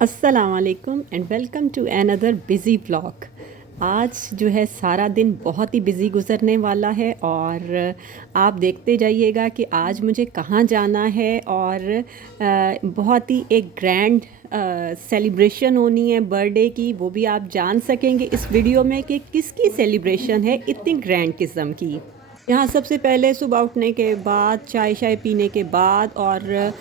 अस्सलाम वालेकुम and welcome to another busy vlog. आज जो है सारा दिन बहुत ही बिज़ी गुज़रने वाला है और आप देखते जाइएगा कि आज मुझे कहाँ जाना है और बहुत ही एक ग्रैंड सेलिब्रेशन होनी है बर्थडे की। वो भी आप जान सकेंगे इस वीडियो में कि किसकी सेलिब्रेशन है इतनी ग्रैंड किस्म की। यहाँ सबसे पहले सुबह उठने के बाद चाय शाय पीने के बाद और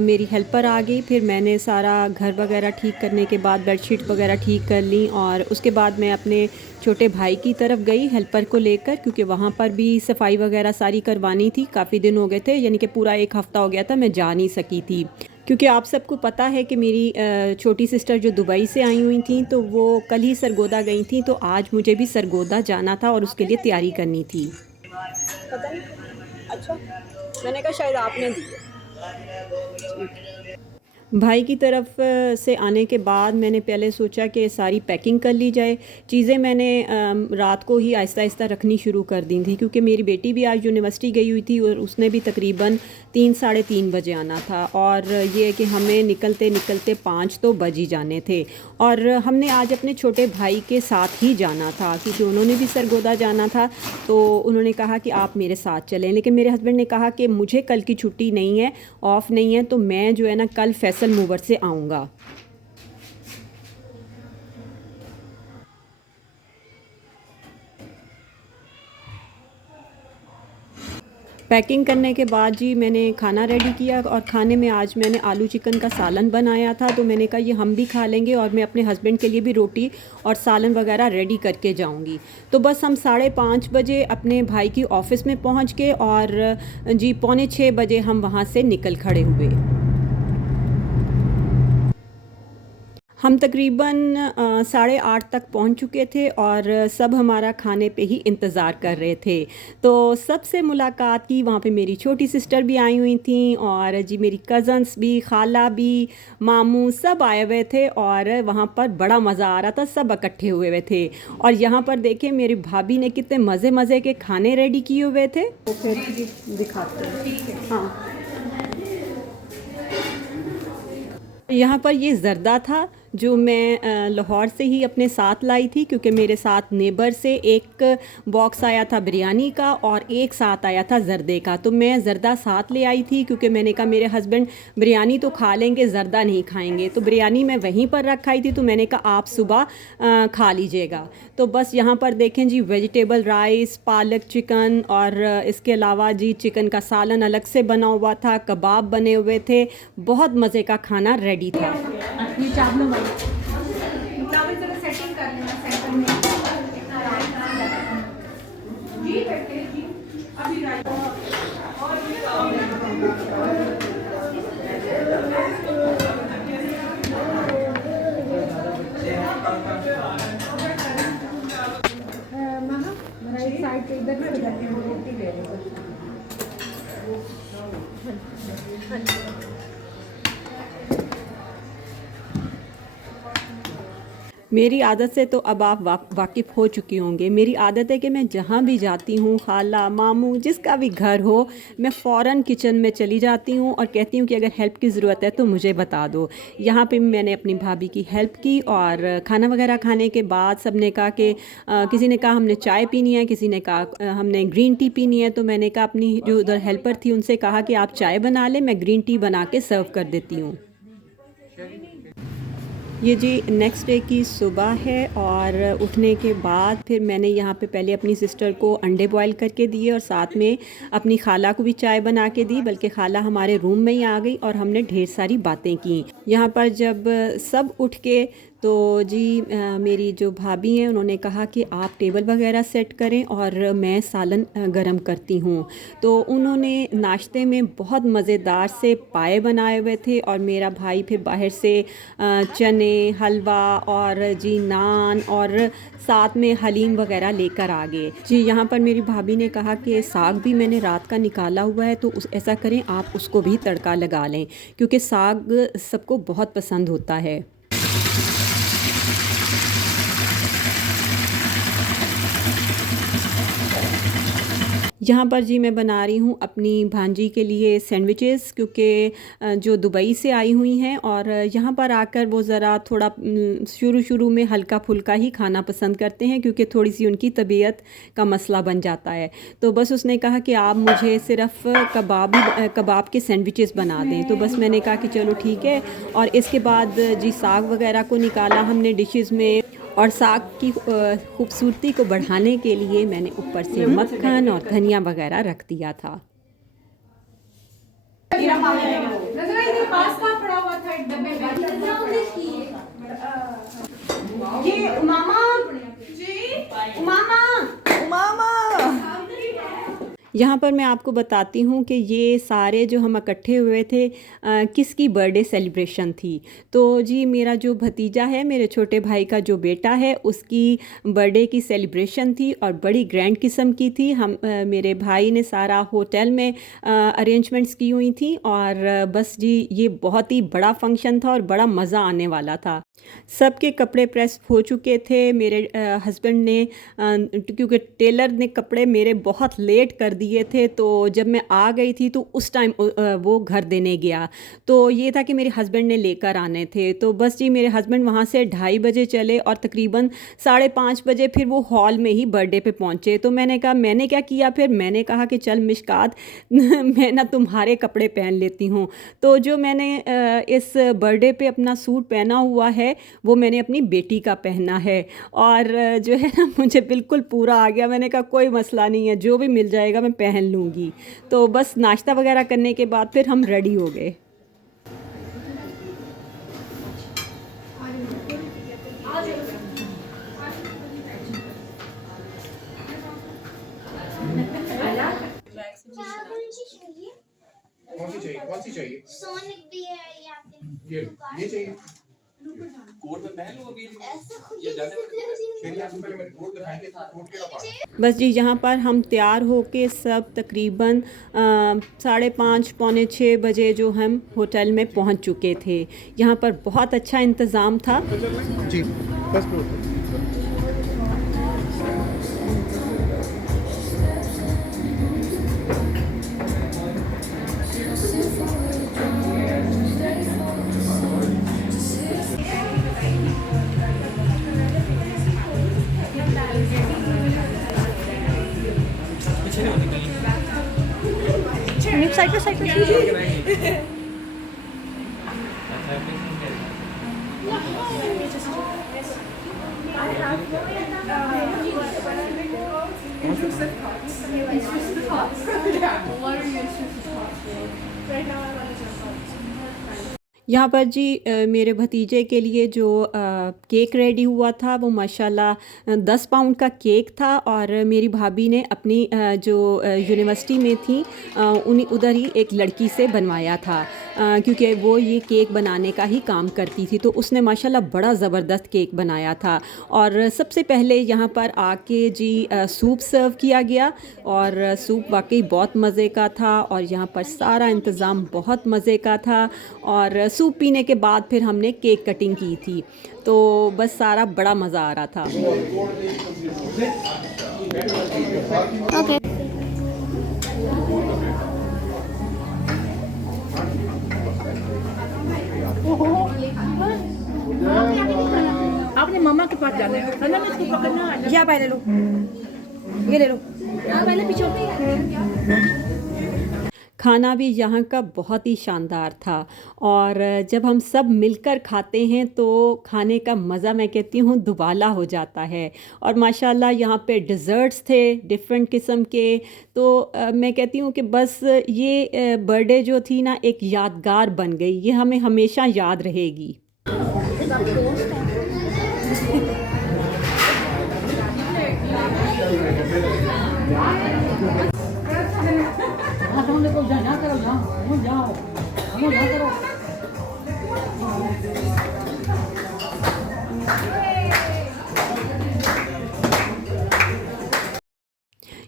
मेरी हेल्पर आ गई। फिर मैंने सारा घर वगैरह ठीक करने के बाद बेडशीट वगैरह ठीक कर ली और उसके बाद मैं अपने छोटे भाई की तरफ गई हेल्पर को लेकर, क्योंकि वहाँ पर भी सफाई वगैरह सारी करवानी थी। काफ़ी दिन हो गए थे, यानी कि पूरा एक हफ़्ता हो गया था मैं जा नहीं सकी थी। क्योंकि आप सबको पता है कि मेरी छोटी सिस्टर जो दुबई से आई हुई थी तो वो कल ही सरगोदा गई थी, तो आज मुझे भी सरगोदा जाना था और उसके लिए तैयारी करनी थी। पता नहीं, अच्छा मैंने कहा शायद आपने दी है। भाई की तरफ से आने के बाद मैंने पहले सोचा कि सारी पैकिंग कर ली जाए। चीज़ें मैंने रात को ही आहिस्ता आहिस्ता रखनी शुरू कर दी थी, क्योंकि मेरी बेटी भी आज यूनिवर्सिटी गई हुई थी और उसने भी तकरीबन 3 साढ़े 3 बजे आना था। और ये है कि हमें निकलते निकलते 5 तो बज ही जाने थे। और हमने आज अपने छोटे भाई के साथ ही जाना था, क्योंकि उन्होंने भी सरगोदा जाना था। तो उन्होंने कहा कि आप मेरे साथ चलें, लेकिन मेरे हस्बैंड ने कहा कि मुझे कल की छुट्टी नहीं है, ऑफ़ नहीं है, तो मैं जो है ना कल फैसल मूवर से आऊँगा। पैकिंग करने के बाद जी मैंने खाना रेडी किया और खाने में आज मैंने आलू चिकन का सालन बनाया था। तो मैंने कहा ये हम भी खा लेंगे और मैं अपने हस्बैंड के लिए भी रोटी और सालन वगैरह रेडी करके जाऊंगी। तो बस हम 5:30 बजे अपने भाई की ऑफ़िस में पहुंच के और जी 5:45 बजे हम वहां से निकल खड़े हुए। हम तकरीबन 8:30 तक पहुंच चुके थे और सब हमारा खाने पे ही इंतज़ार कर रहे थे। तो सबसे मुलाकात की, वहाँ पे मेरी छोटी सिस्टर भी आई हुई थी और जी मेरी कज़न्स भी, खाला भी, मामू सब आए हुए थे और वहाँ पर बड़ा मज़ा आ रहा था, सब इकट्ठे हुए हुए थे। और यहाँ पर देखें मेरी भाभी ने कितने मज़े मज़े के खाने रेडी किए हुए थे। तो फिर दिखाते हैं। हाँ, यहाँ पर ये ज़र्दा था जो मैं लाहौर से ही अपने साथ लाई थी, क्योंकि मेरे साथ नेबर से एक बॉक्स आया था बिरयानी का और एक साथ आया था ज़र्दे का। तो मैं ज़र्दा साथ ले आई थी, क्योंकि मैंने कहा मेरे हस्बैंड बिरयानी तो खा लेंगे, ज़र्दा नहीं खाएंगे। तो बिरयानी मैं वहीं पर रख आई थी, तो मैंने कहा आप सुबह खा लीजिएगा। तो बस यहाँ पर देखें जी वेजिटेबल राइस, पालक चिकन और इसके अलावा जी चिकन का सालन अलग से बना हुआ था, कबाब बने हुए थे। बहुत मज़े का खाना रेडी था। साइड पे इधर रोटी ले मेरी आदत से तो अब आप वाकिफ़ हो चुकी होंगे। मेरी आदत है कि मैं जहाँ भी जाती हूँ, खाला मामू जिसका भी घर हो, मैं फ़ौरन किचन में चली जाती हूँ और कहती हूँ कि अगर हेल्प की ज़रूरत है तो मुझे बता दो। यहाँ पे मैंने अपनी भाभी की हेल्प की और खाना वगैरह खाने के बाद सब ने कहा कि किसी ने कहा हमने चाय पीनी है, किसी ने कहा हमने ग्रीन टी पीनी है। तो मैंने कहा अपनी जो उधर हेल्पर थी उनसे कहा कि आप चाय बना लें, मैं ग्रीन टी बना के सर्व कर देती हूँ। ये जी नेक्स्ट डे की सुबह है और उठने के बाद फिर मैंने यहाँ पे पहले अपनी सिस्टर को अंडे बॉईल करके दिए और साथ में अपनी खाला को भी चाय बना के दी। बल्कि खाला हमारे रूम में ही आ गई और हमने ढेर सारी बातें की। यहाँ पर जब सब उठ के तो जी मेरी जो भाभी हैं उन्होंने कहा कि आप टेबल वगैरह सेट करें और मैं सालन गरम करती हूँ। तो उन्होंने नाश्ते में बहुत मज़ेदार से पाए बनाए हुए थे और मेरा भाई फिर बाहर से चने, हलवा और जी नान और साथ में हलीम वगैरह लेकर आ गए। जी यहाँ पर मेरी भाभी ने कहा कि साग भी मैंने रात का निकाला हुआ है, तो ऐसा करें आप उसको भी तड़का लगा लें, क्योंकि साग सबको बहुत पसंद होता है। यहाँ पर जी मैं बना रही हूँ अपनी भांजी के लिए सैंडविचेस, क्योंकि जो दुबई से आई हुई हैं और यहाँ पर आकर वो ज़रा थोड़ा शुरू शुरू में हल्का फुल्का ही खाना पसंद करते हैं, क्योंकि थोड़ी सी उनकी तबीयत का मसला बन जाता है। तो बस उसने कहा कि आप मुझे सिर्फ कबाब के सैंडविचेस बना दें। तो बस मैंने कहा कि चलो ठीक है। और इसके बाद जी साग वगैरह को निकाला हमने डिशेज़ में, और साग की खूबसूरती को बढ़ाने के लिए मैंने ऊपर से मक्खन और धनिया वगैरह रख दिया था। ये उमामा जी, उमामा उमामा यहाँ पर मैं आपको बताती हूँ कि ये सारे जो हम इकट्ठे हुए थे किसकी बर्थडे सेलिब्रेशन थी। तो जी मेरा जो भतीजा है, मेरे छोटे भाई का जो बेटा है, उसकी बर्थडे की सेलिब्रेशन थी और बड़ी ग्रैंड किस्म की थी। मेरे भाई ने सारा होटल में अरेंजमेंट्स की हुई थी और बस जी ये बहुत ही बड़ा फंक्शन था और बड़ा मज़ा आने वाला था। सबके कपड़े प्रेस हो चुके थे। मेरे हस्बैंड ने क्योंकि टेलर ने कपड़े मेरे बहुत लेट कर दिए थे, तो जब मैं आ गई थी तो उस टाइम वो घर देने गया। तो ये था कि मेरे हस्बैंड ने लेकर आने थे। तो बस जी मेरे हस्बैंड वहाँ से 2:30 बजे चले और तकरीबन 5:30 बजे फिर वो हॉल में ही बर्थडे पे पहुँचे। तो मैंने कहा मैंने क्या किया, फिर मैंने कहा कि चल मिशकात मैं ना तुम्हारे कपड़े पहन लेती हूँ। तो जो मैंने इस बर्थडे पे अपना सूट पहना हुआ है वो मैंने अपनी बेटी का पहना है, और जो है ना मुझे बिल्कुल पूरा आ गया। मैंने कहा कोई मसला नहीं है, जो भी मिल जाएगा मैं पहन लूँगी। तो बस नाश्ता वगैरह करने के बाद फिर हम रेडी हो गए। कौन सी चाहिए, कौन सी चाहिए? सोनिक भी है या फिर ये चाहिए। कोट में पहन लो अभी, ये जाने वाले मैं कोट दिखाएंगे, कोट के पास। बस जी यहाँ पर हम तैयार होके सब तकरीबन 5:30 पौने 6 बजे जो हम होटल में पहुँच चुके थे। यहाँ पर बहुत अच्छा इंतज़ाम था जी, फर्स्ट फ्लोर पे। साइड पे यहाँ पर जी मेरे भतीजे के लिए जो केक रेडी हुआ था वो माशाल्लाह 10 पाउंड का केक था, और मेरी भाभी ने अपनी जो यूनिवर्सिटी में थी उन्हीं उधर ही एक लड़की से बनवाया था, क्योंकि वो ये केक बनाने का ही काम करती थी। तो उसने माशाल्लाह बड़ा ज़बरदस्त केक बनाया था। और सबसे पहले यहाँ पर आके जी सूप सर्व किया गया, और सूप वाकई बहुत मज़े का था, और यहाँ पर सारा इंतज़ाम बहुत मज़े का था। और सूप पीने के बाद फिर हमने केक कटिंग की थी। तो बस सारा बड़ा मज़ा आ रहा था। ओके। आपने मम्मा के पास जाना है ना, इसको पकड़ना है। या पहले लो, ये ले लो, पहले पीछे। खाना भी यहाँ का बहुत ही शानदार था, और जब हम सब मिलकर खाते हैं तो खाने का मज़ा मैं कहती हूँ दुबाला हो जाता है। और माशाल्लाह यहाँ पे डिज़र्ट्स थे डिफरेंट किस्म के। तो मैं कहती हूँ कि बस ये बर्थडे जो थी ना एक यादगार बन गई, ये हमें हमेशा याद रहेगी।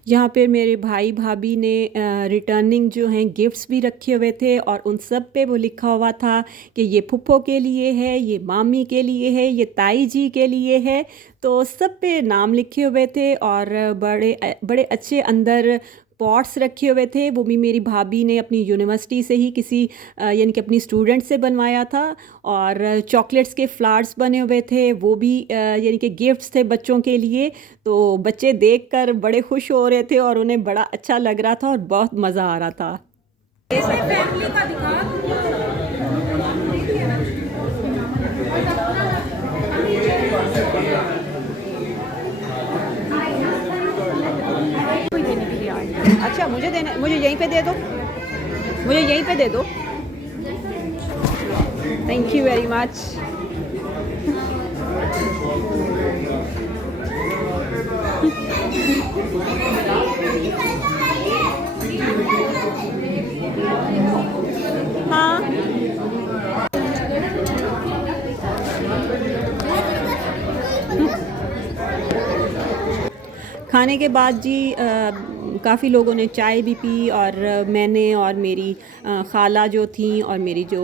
यहाँ पे मेरे भाई भाभी ने रिटर्निंग जो हैं गिफ्ट्स भी रखे हुए थे, और उन सब पे वो लिखा हुआ था कि ये फुप्पो के लिए है, ये मामी के लिए है, ये ताई जी के लिए है। तो सब पे नाम लिखे हुए थे, और बड़े बड़े अच्छे अंदर पॉट्स रखे हुए थे, वो भी मेरी भाभी ने अपनी यूनिवर्सिटी से ही किसी यानी कि अपनी स्टूडेंट से बनवाया था। और चॉकलेट्स के फ्लावर्स बने हुए थे, वो भी यानी कि गिफ्ट्स थे बच्चों के लिए। तो बच्चे देखकर बड़े खुश हो रहे थे और उन्हें बड़ा अच्छा लग रहा था और बहुत मज़ा आ रहा था। फैमिली का दिखा। अच्छा, मुझे यहीं पे दे दो, मुझे यहीं पे दे दो। Thank you very much. हाँ, खाने के बाद जी काफ़ी लोगों ने चाय भी पी और मैंने और मेरी खाला जो थी और मेरी जो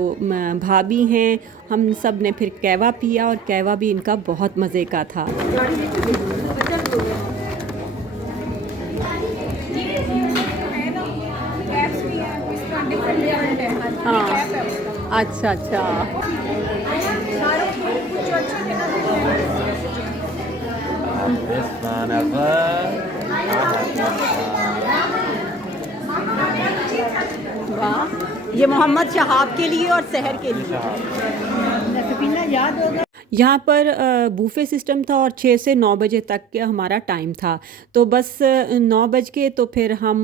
भाभी हैं, हम सब ने फिर कहवा पिया और कहवा भी इनका बहुत मज़े का था। हाँ, अच्छा अच्छा। वाह, ये मोहम्मद शहाब के लिए और शहर के लिए। याद होगा यहाँ पर बूफे सिस्टम था और 6 से 9 बजे तक का हमारा टाइम था। तो बस 9 बज के तो फिर हम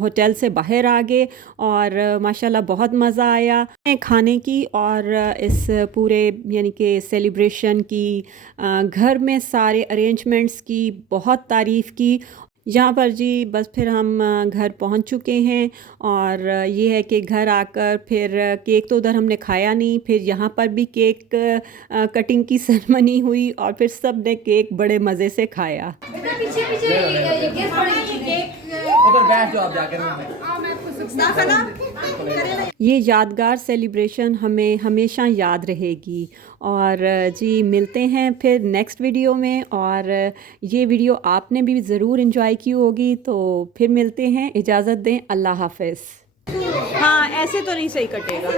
होटल से बाहर आ गए और माशाल्लाह बहुत मज़ा आया खाने की और इस पूरे यानी कि सेलिब्रेशन की, घर में सारे अरेंजमेंट्स की बहुत तारीफ़ की। यहाँ पर जी बस फिर हम घर पहुँच चुके हैं और ये है कि घर आकर फिर केक तो उधर हमने खाया नहीं, फिर यहाँ पर भी केक कटिंग की सेरेमनी हुई और फिर सब ने केक बड़े मज़े से खाया। पीछे पीछे उधर बैठ जाओ आप जाकर। ये यादगार सेलिब्रेशन हमें हमेशा याद रहेगी। और जी मिलते हैं फिर नेक्स्ट वीडियो में, और ये वीडियो आपने भी ज़रूर एंजॉय की होगी। तो फिर मिलते हैं, इजाज़त दें, अल्लाह हाफ़िज़। हाँ, ऐसे तो नहीं सही कटेगा।